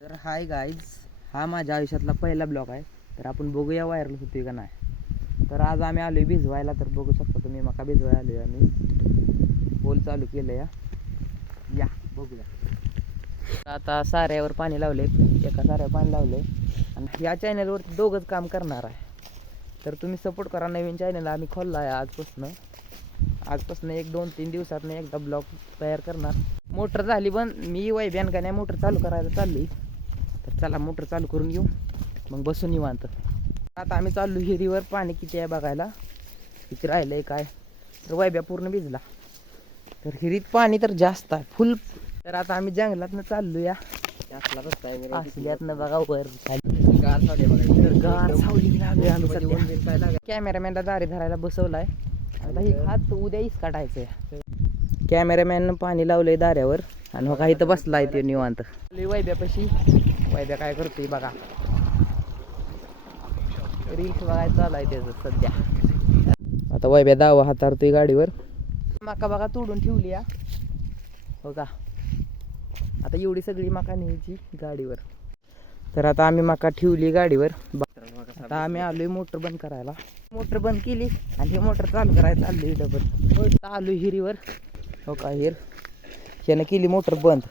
तर hi guys हा माझ्या आयुष्यातला पहिला ब्लॉग आहे. तर आपण बघूया व्हायरल होतोय का नाही. तर आज आम्ही आलोय भिजवायला तर बघू शकता तुम्ही मका भिजवायला आलोय आम्ही. पोल चालू केलं या या बघूया. आता साऱ्यावर पाणी लावले एका साऱ्यावर पाणी लावले आणि या चॅनलवर दोघंच काम करणार आहे. तर तुम्ही सपोर्ट करा नवीन चॅनल आम्ही खोलला आहे आजपासून. आजपासून एक दोन तीन दिवसात एकदा ब्लॉग तयार करणार. मोटर झाली पण मी वैभ्यान का नाही मोटर चालू करायला चालली तर चला मोटर चालू करून घेऊ. मग बसून निवांत. आता आम्ही चाललो हिरीवर पाणी किती आहे बघायला. किती राहिलं आहे काय. तर वैब्या पूर्ण भिजला. तर हिरीत पाणी तर जास्त आहे. फुल तर आता आम्ही जंगलातनं चाललो या असला असल्यातनं बघा वर. गार कॅमेरामॅनला दारी धरायला बसवलाय. आता ही हात उद्या इस काढायचंय कॅमेरामॅन पाणी लावलंय दाऱ्यावर. आणि मग इथं बसलाय ते निवांत. वैद्यापाशी. वैद्या काय करतोय बघा. रील्स बघायचं चालू आहे त्याचं सध्या. आता वैब्या दावा हातारतोय गाडीवर. माका बघा तोडून ठेवली या हो. का आता एवढी सगळी माका न्यायची गाडीवर. तर आता आम्ही माका ठेवली गाडीवर. आता आम्ही आलोय मोटर बंद करायला. मोटर बंद केली आणि हे मोटर चालू करायला चाललोय डबल चालू हिरीवर. हो का हिर? त्यानं केली मोटर बंद.